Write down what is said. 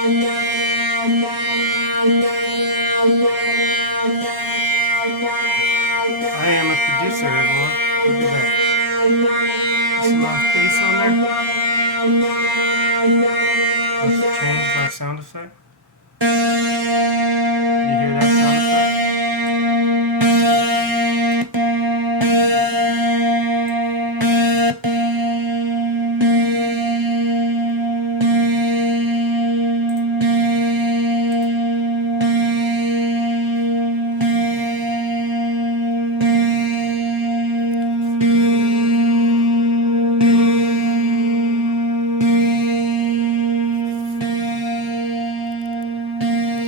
I am a producer, everyone. Look at that. See my face on there? Let's change my sound effect.